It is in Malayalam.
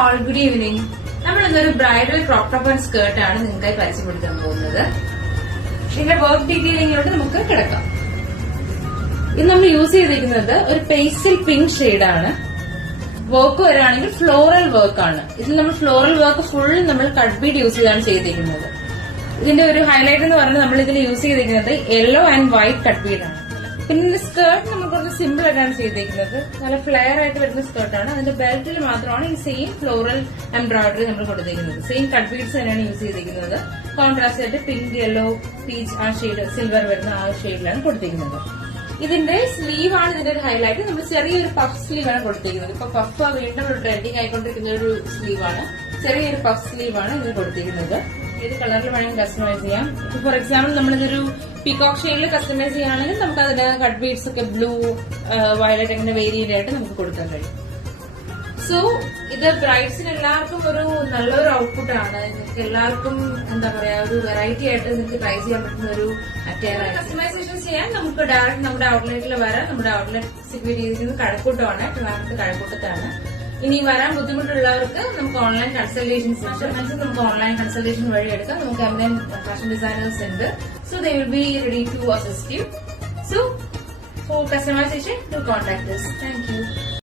All, good evening. നമ്മൾ ഇന്നൊരു bridal crop top and skirt ആണ് നിങ്ങൾക്കായി പരിചയപ്പെടുത്താൻ പോകുന്നത്. ഇതിന്റെ വർക്ക് ഡീറ്റെയിലിംഗിലോട്ട് നമുക്ക് കിടക്കാം. ഇത് നമ്മൾ യൂസ് ചെയ്തിരിക്കുന്നത് ഒരു പേസ്റ്റൽ പിങ്ക് ഷെയ്ഡാണ്. വർക്ക് വരാണെങ്കിൽ ഫ്ലോറൽ വർക്ക് ആണ്. ഇതിൽ നമ്മൾ ഫ്ലോറൽ വർക്ക് ഫുൾ നമ്മൾ കട്ട് ബീഡ് യൂസ് ചെയ്താണ് ചെയ്തിരിക്കുന്നത്. ഇതിന്റെ ഒരു ഹൈലൈറ്റ് എന്ന് പറഞ്ഞാൽ നമ്മൾ ഇതിൽ യൂസ് ചെയ്തിരിക്കുന്നത് യെല്ലോ ആൻഡ് വൈറ്റ് കട്ട് ബീഡാണ്. പിന്നെ ഇതിന്റെ സ്കേർട്ട് നമ്മൾ കുറച്ച് സിമ്പിൾ ആയിട്ടാണ് ചെയ്തിരിക്കുന്നത്. നല്ല ഫ്ലെയർ ആയിട്ട് വരുന്ന സ്കേർട്ടാണ്. അതിന്റെ ബെൽറ്റിൽ മാത്രമാണ് ഈ സെയിം ഫ്ലോറൽ എംബ്രോയിഡറി നമ്മൾ കൊടുത്തിരിക്കുന്നത്. സെയിം കട്ട് ബീഡ്സ് തന്നെയാണ് യൂസ് ചെയ്തിരിക്കുന്നത്. കോൺട്രാസ്റ്റ് ആയിട്ട് പിങ്ക്, യെല്ലോ, പീച്ച് ആ ഷെയ്ഡ്, സിൽവർ വരുന്ന ആ ഷെയ്ഡിലാണ് കൊടുത്തിരിക്കുന്നത്. ഇതിന്റെ സ്ലീവ് ആണ് ഇതിന്റെ ഒരു ഹൈലൈറ്റ്. നമ്മൾ ചെറിയൊരു പഫ് സ്ലീവ് ആണ് കൊടുത്തിരിക്കുന്നത്. ഇപ്പൊ പഫ് വീണ്ടും ഒരു ട്രെൻഡിങ് ആയിക്കൊണ്ടിരിക്കുന്ന ഒരു സ്ലീവാണ്. ചെറിയൊരു പഫ് സ്ലീവ് ആണ് ഇത് കൊടുത്തിരിക്കുന്നത്. ഏത് കളറിൽ വേണമെങ്കിൽ കസ്റ്റമൈസ് ചെയ്യാം. ഇപ്പൊ ഫോർ എക്സാമ്പിൾ നമ്മളിതൊരു പീകോക്ക് ഷെയ്ഡിൽ കസ്റ്റമൈസ് ചെയ്യുകയാണെങ്കിൽ നമുക്ക് അതിന്റെ കട്ട് ബീഡ്സ് ഒക്കെ ബ്ലൂ, വയലറ്റ് അങ്ങനെ വേരിയന്റ് ആയിട്ട് നമുക്ക് കൊടുക്കാൻ കഴിയും. സോ ഇത് ബ്രൈഡ്സിന് എല്ലാവർക്കും ഒരു നല്ലൊരു ഔട്ട്പുട്ട് ആണ്. നിങ്ങൾക്ക് എല്ലാവർക്കും എന്താ പറയാ ഒരു വെറൈറ്റി ആയിട്ട് നിങ്ങൾക്ക് ട്രൈ ചെയ്യാൻ പറ്റുന്ന ഒരു അറ്റയർ. കസ്റ്റമൈസേഷൻ ചെയ്യാൻ നമുക്ക് ഡയറക്റ്റ് നമ്മുടെ ഔട്ട്ലെറ്റിൽ വരാം. നമ്മുടെ ഔട്ട്ലെറ്റ് സിറ്റുവേറ്റ് ചെയ്തിരിക്കുന്നത് കഴക്കൂട്ടമാണ്, ട്രിവാൻഡ്രത്ത് കഴക്കൂട്ടത്താണ്. ഇനി വരാൻ ബുദ്ധിമുട്ടുള്ളവർക്ക് നമുക്ക് ഓൺലൈൻ കൺസൾട്ടേഷൻസ് നമുക്ക് ഓൺലൈൻ കൺസൾട്ടേഷൻ വഴി എടുക്കാം. നമുക്ക് എമിനന്റ് ഫാഷൻ ഡിസൈനേഴ്സ് ഉണ്ട്. So they will be ready to assist you. So for customization to contact us. Thank you.